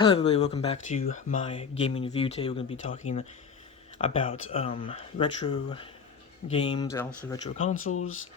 Hello everybody, welcome back to my gaming review. Today we're going to be talking about retro games and also retro consoles,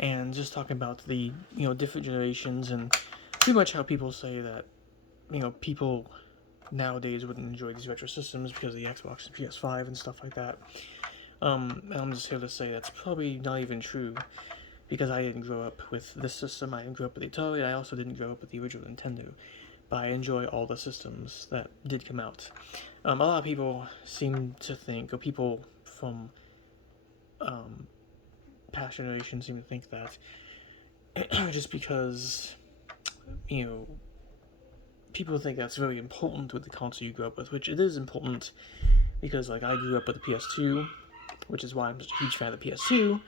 and just talking about the different generations and pretty much how people say that people nowadays wouldn't enjoy these retro systems because of the Xbox and PS5 and stuff like that. And I'm just here to say that's probably not even true because I didn't grow up with this system. I didn't grow up with the Atari. I also didn't grow up with the original Nintendo. But I enjoy all the systems that did come out. A lot of people seem to think, or people from um, past generations seem to think that just because, you know, people think that's very important with the console you grew up with, which it is important because, like, I grew up with the PS2, which is why I'm such a huge fan of the PS2,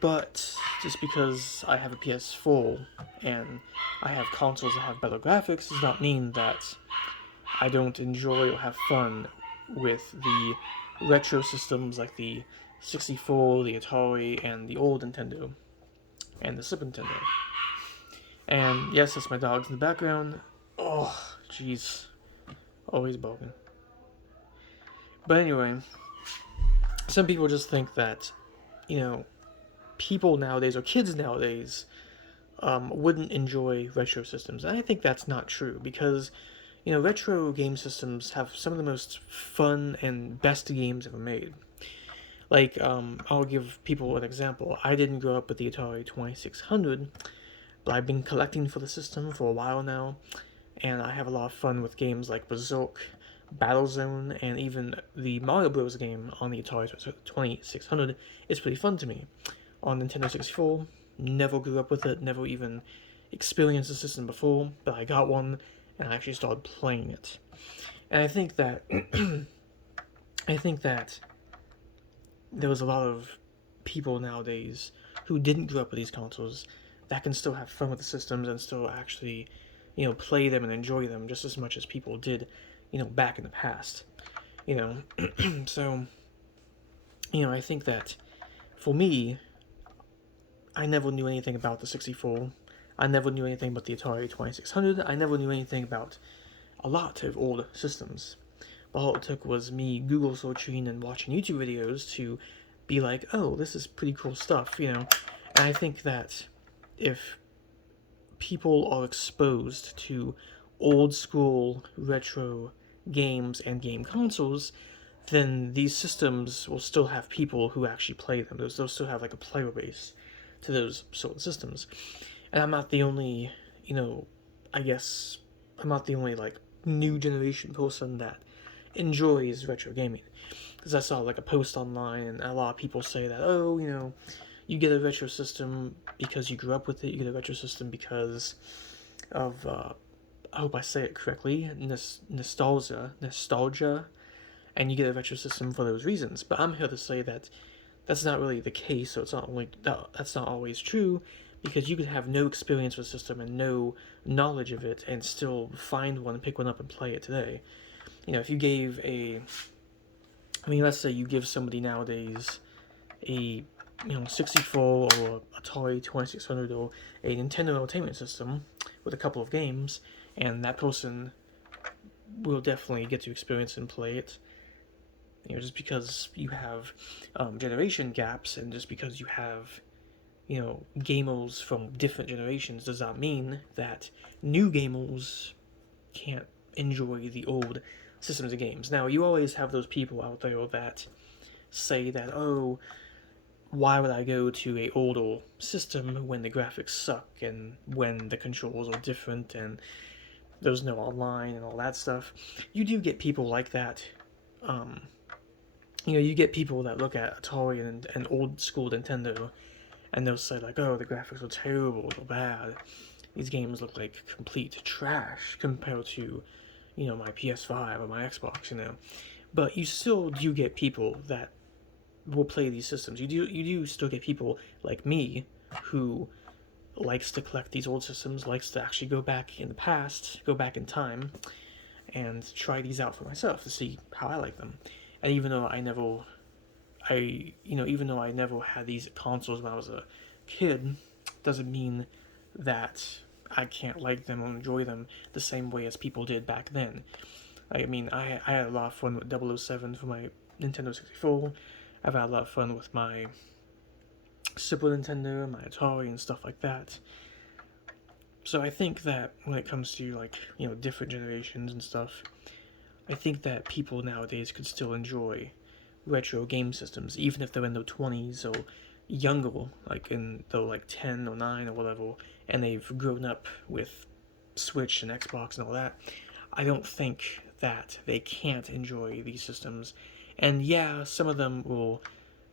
but just because I have a PS4 and I have consoles that have better graphics does not mean that I don't enjoy or have fun with the retro systems like the 64, the Atari, and the old Nintendo, and the Super Nintendo. And yes, that's my dogs in the background. Oh, jeez. Always barking. But anyway, some people just think that, you know, people nowadays, or kids nowadays, wouldn't enjoy retro systems. And I think that's not true because, retro game systems have some of the most fun and best games ever made. Like, I'll give people an example. I didn't grow up with the Atari 2600, but I've been collecting for the system for a while now, and I have a lot of fun with games like Berserk, Battlezone, and even the Mario Bros. Game on the Atari 2600 is pretty fun to me. On Nintendo 64, never grew up with it, never even experienced the system before, but I got one and I actually started playing it. And I think that there was a lot of people nowadays who didn't grow up with these consoles that can still have fun with the systems and still actually, play them and enjoy them just as much as people did, back in the past. You know, so, I think that for me, I never knew anything about the 64. I never knew anything about the Atari 2600. I never knew anything about a lot of old systems. But all it took was me Google searching and watching YouTube videos to be like, oh, this is pretty cool stuff. And I think that if people are exposed to old school retro games and game consoles, then these systems will still have people who actually play them. They'll still have like a player base to those sort of systems. And I'm not the only, I guess I'm not the only like new generation person that enjoys retro gaming. Because I saw like a post online, and a lot of people say that, oh, you get a retro system because you grew up with it. You get a retro system because of, I hope I say it correctly, nostalgia, and you get a retro system for those reasons. But I'm here to say that that's not really the case. So it's not only that's not always true, because you could have no experience with the system and no knowledge of it and still find one, pick one up, and play it today. If you gave let's say you give somebody nowadays a 64 or Atari 2600 or a Nintendo Entertainment System with a couple of games, and that person will definitely get to experience and play it. Just because you have generation gaps, and just because you have gamers from different generations, does not mean that new gamers can't enjoy the old systems of games. Now, you always have those people out there that say that, oh, why would I go to a older system when the graphics suck and when the controls are different and there's no online and all that stuff? You do get people like that. You get people that look at Atari and old school Nintendo, and they'll say like, oh, the graphics are terrible, they're bad. These games look like complete trash compared to, my PS5 or my Xbox. But you still do get people that will play these systems. You do still get people like me who likes to collect these old systems, likes to actually go back in the past, go back in time, and try these out for myself to see how I like them. And even though I never had these consoles when I was a kid, doesn't mean that I can't like them or enjoy them the same way as people did back then. I mean, I had a lot of fun with 007 for my Nintendo 64. I've had a lot of fun with my Super Nintendo, my Atari, and stuff like that. So I think that when it comes to, like, different generations and stuff, I think that people nowadays could still enjoy retro game systems, even if they're in their 20s or younger, like in though like 10 or 9 or whatever, and they've grown up with Switch and Xbox and all that. I don't think that they can't enjoy these systems. And yeah, some of them will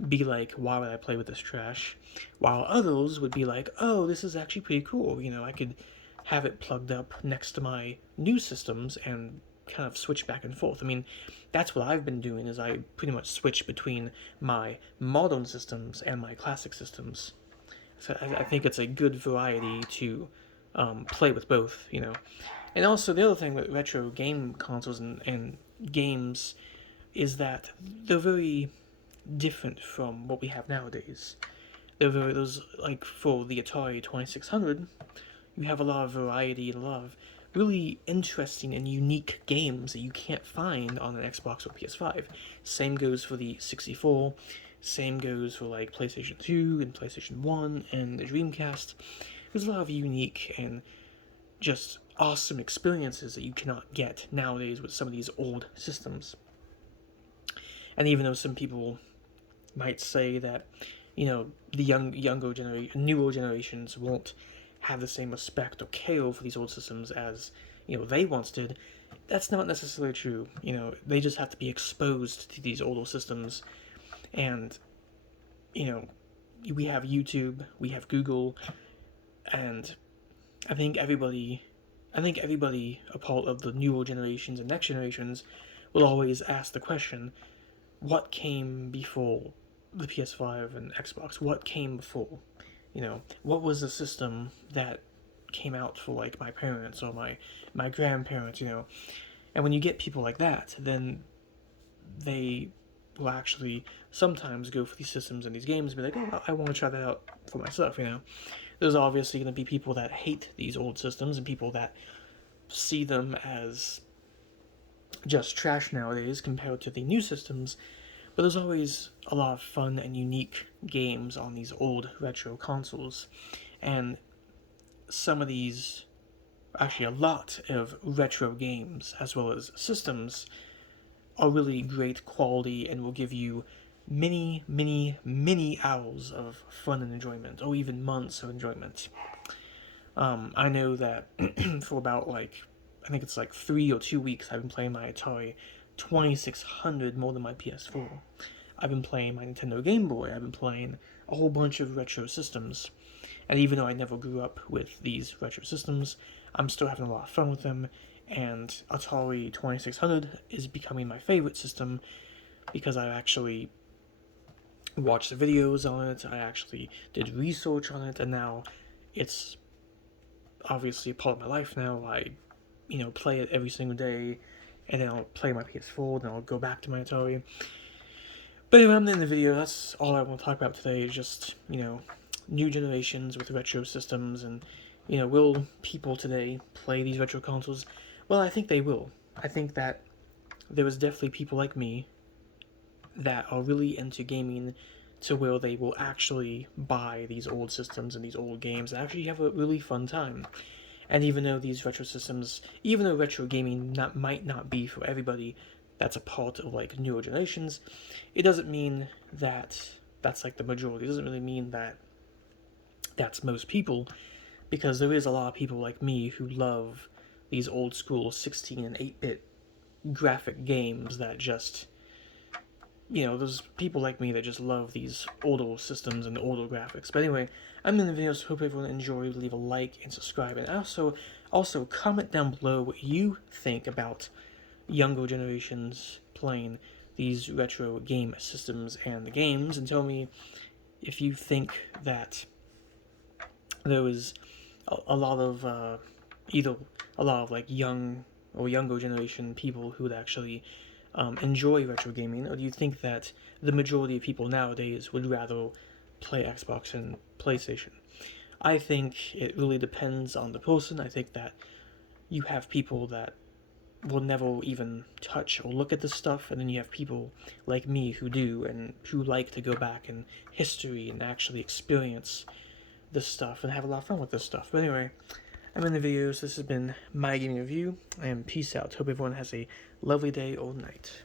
be like, why would I play with this trash? While others would be like, oh, this is actually pretty cool. I could have it plugged up next to my new systems and kind of switch back and forth. I mean, that's what I've been doing is I pretty much switch between my modern systems and my classic systems. So I think it's a good variety to play with both. And also the other thing with retro game consoles and games is that they're very different from what we have nowadays. There's like for the Atari 2600, you have a lot of variety and a lot of really interesting and unique games that you can't find on an Xbox or PS5. Same goes for the 64. Same goes for like PlayStation 2 and PlayStation 1 and the Dreamcast. There's a lot of unique and just awesome experiences that you cannot get nowadays with some of these old systems. And even though some people might say that, the newer generations won't have the same respect or care for these old systems as, they once did, that's not necessarily true. They just have to be exposed to these older systems. And, we have YouTube, we have Google, and I think everybody, a part of the newer generations and next generations, will always ask the question, what came before the PS5 and Xbox? What came before? What was the system that came out for like my parents or my grandparents? And when you get people like that, then they will actually sometimes go for these systems and these games and be like, oh, I want to try that out for myself. There's obviously going to be people that hate these old systems and people that see them as just trash nowadays compared to the new systems. But there's always a lot of fun and unique games on these old retro consoles. And some of these, actually a lot of retro games, as well as systems, are really great quality and will give you many, many, many hours of fun and enjoyment, or even months of enjoyment. I know that for about I think it's like 3 or 2 weeks, I've been playing my Atari 2600 more than my PS4. I've been playing my Nintendo Game Boy. I've been playing a whole bunch of retro systems. And even though I never grew up with these retro systems, I'm still having a lot of fun with them. And Atari 2600 is becoming my favorite system because I actually watched the videos on it, I actually did research on it, and now it's obviously a part of my life now. I, play it every single day, and then I'll play my PS4, then I'll go back to my Atari. But anyway, I'm in the video. That's all I want to talk about today is just, new generations with retro systems, and, will people today play these retro consoles? Well, I think they will. I think that there is definitely people like me that are really into gaming to where they will actually buy these old systems and these old games and actually have a really fun time. And even though these retro systems, even though retro gaming might not be for everybody that's a part of newer generations, it doesn't mean that that's the majority. It doesn't really mean that that's most people, because there is a lot of people like me who love these old school 16 and 8-bit graphic games that just, there's people like me that just love these older systems and older graphics. But anyway, I'm in the video, so hope everyone enjoyed. Leave a like and subscribe, and also comment down below what you think about younger generations playing these retro game systems and the games, and tell me if you think that there was a lot of either a lot of young or younger generation people who would actually enjoy retro gaming, or do you think that the majority of people nowadays would rather play Xbox and PlayStation? I think it really depends on the person. I think that you have people that will never even touch or look at this stuff, and then you have people like me who do and who like to go back in history and actually experience this stuff and have a lot of fun with this stuff. But anyway, I'm in the videos. This has been my gaming review, and peace out. Hope everyone has a lovely day or night.